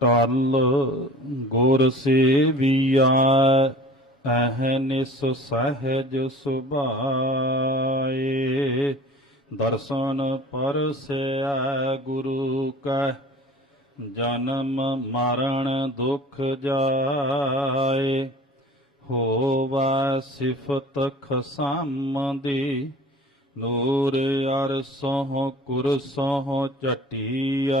ਟਲ ਗੁਰ ਸੇਵੀਆ ਅਹਨਿਸ ਸਹਿਜ ਸੁਭਾਏ। ਦਰਸ਼ਨ ਪਰਸੈ ਗੁਰੂ ਕੈ, ਜਨਮ ਮਰਨ ਦੁਖ ਜਾਏ। ਹੋਵਾ ਸਿਫਤ ਖਸਮ ਦੀ ਨੂਰ ਅਰਸੋਂ ਕੁਰਸੋਂ ਚਟੀਆ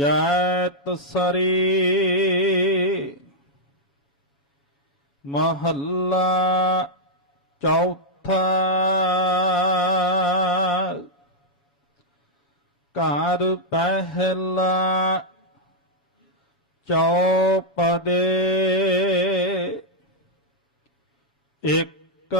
ਜੈਤ ਸਰੀ ਮਹੱਲਾ ਚੌਥਾ ਘਰ ਪਹਿਲਾ ਚੌਪਦੇ ਇੱਕ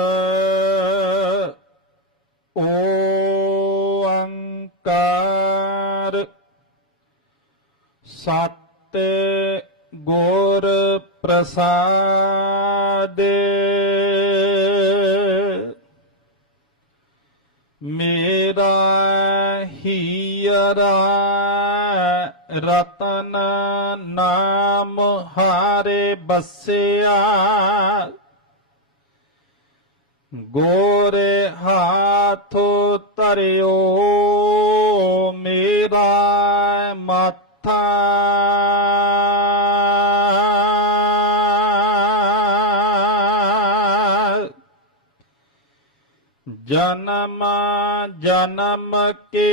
ਸਤ ਗੁਰ ਪ੍ਰਸਾਦੇ। ਮੇਰਾ ਹੀਰਾ ਰਤਨ ਨਾਮ ਹਾਰੇ ਬਸਿਆ। ਗੋਰੇ ਹਾਥ ਧਰਿਓ ਮੇਰਾ ਮਾਥਾ ਜਨਮ ਜਨਮ ਕੀ?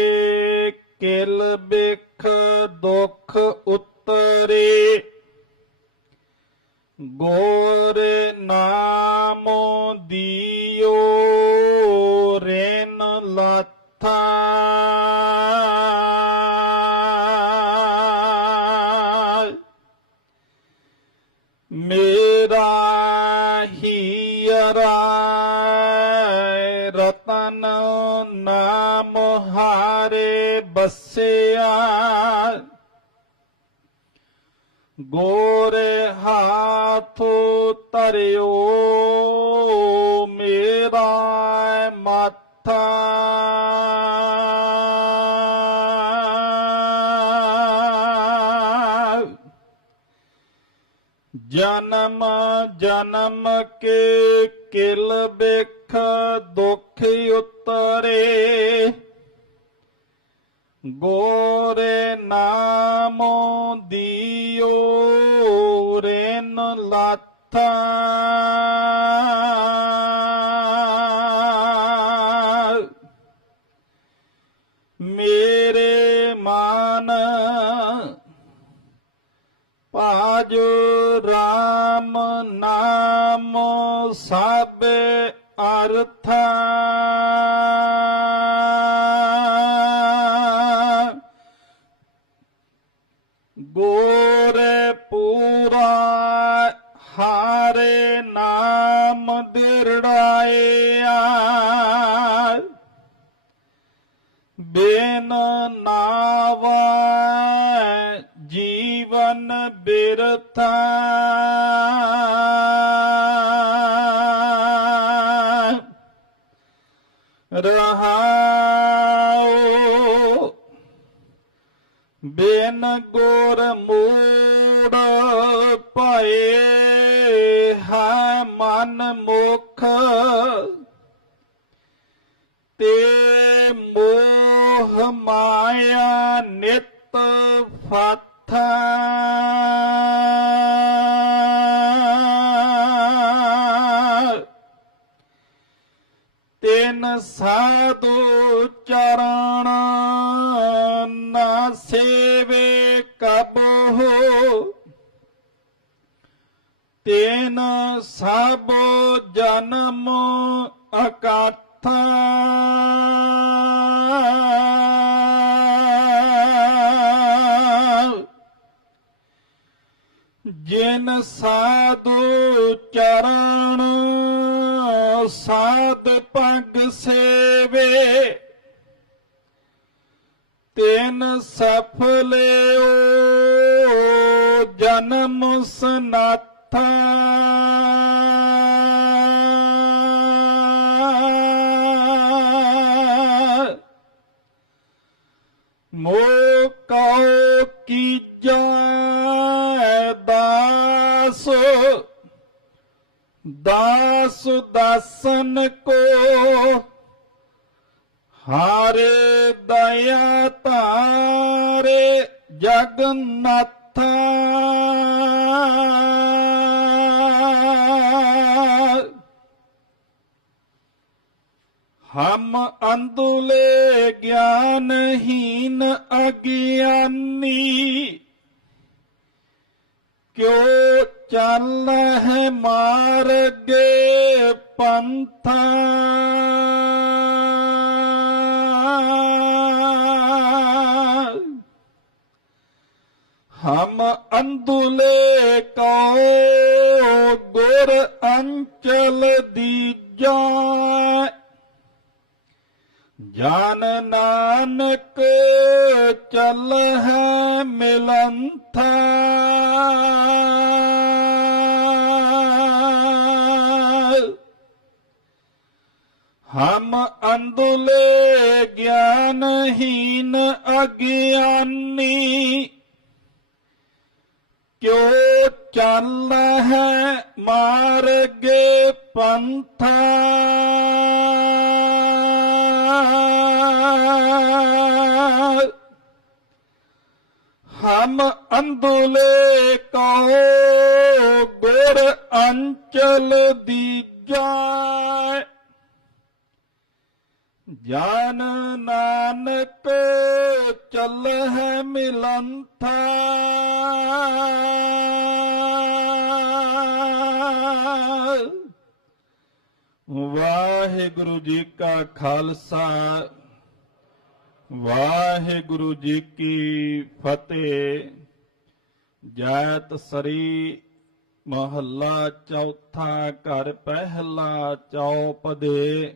ਕਿਲ ਬਿਖ ਦੁਖ ਉਤਰੇ। ਗੋਰ ਨਾਮੋ ਦਿਓ ਰੇਨ ਲਾਥਾ। ਮੇ ਰਤਨ ਨਾਮ ਹਾਰੇ ਬਸਿਆ ਗੋਰੇ ਹੱਥ ਧਰਿਓ ਮੇਰਾ ਮਾਥਾ ਜਨਮ ਜਨਮ ਕੇ ਕਿਲ ਬਿਖ ਦੁਖ ਉਤਰੇ ਗੋਰੇ ਨਾਮ ਦਿਓ ਰੇਨ ਲਾਥਾ। ਮੇਰੇ ਮਨ ਭਾਜ ਰਾਮ ਨਾਮ ਸਭ ਅਰਥਾ ਗੋਰੇ ਪੂਰਾ ਹਾਰੇ ਨਾਮ ਦਿਰੜਾਇਆ ਬੇਨ ਬਿਨ ਜੀਵਨ ਬਿਰਥਾ ਰਹਾਉ ਬਿਨ ਗੁਰ ਮੂੜ ਭਏ ਹੈ ਮਨ ਮੁਖ। ਤੇ ਮੋਹ ਮਾਇਆ ਨਿਤ ਫਾਥਾ। ਤਿਨ ਸਾਧੂ ਚਰਨ ਨਾ ਸੇਵੇ ਕਬੋ ਤੇਨ ਸਭ ਜਨਮ ਅਕਾਥਾ ਜਿਨ ਸਾਧੂ ਚਰਨ ਸਾਧ ਪਗ ਸੇਵੇ। ਤਿਨ ਸਫਲਿਓ ਜਨਮ ਸਨਾਥਾ। ਮੋ ਕਉ ਦਾਸ ਦਾਸਨ ਕੋ ਹਾਰੇ ਦਇਆ ਤਾਰੇ ਜਗਨਨਾਥਾ। ਹਮ ਅੰਦੁਲੇ ਗਿਆਨਹੀਨ ਅਗਿਆਨੀ ਕਿਉ ਚੱਲ ਹੈ ਮਾਰਗੇ ਪੰਥਾ। ਹਮ ਅੰਦੁਲੇ ਕੋ ਗੁਰ ਅੰਚਲ ਦੀਜਾ। ਜਨ ਨਾਨਕ ਚੱਲ ਹੈ ਮਿਲੰਥਾ। ਹਮ ਅੰਦੁਲੇ ਗਿਆਨਹੀਨ ਅਗਿਆਨੀ, ਕਿਉ ਚੱਲ ਹੈ ਮਾਰਗੇ ਪੰਥਾ? ਹਮ ਅੰਦੁਲੇ ਕਉ ਗੁਰ ਅੰਚਲ ਦੀਜਾ। ਜਾਨ ਨਾਨਕ ਚੱਲ ਹੈ ਮਿਲੰਥਾ। ਵਾਹਿਗੁਰੂ ਜੀ ਕਾ ਖਾਲਸਾ, ਵਾਹਿਗੁਰੂ ਜੀ ਕੀ ਫਤਿਹ। ਜੈਤ ਸਰੀ ਮਹੱਲਾ ਚੌਥਾ ਘਰ ਪਹਿਲਾ ਚੌਪਦੇ।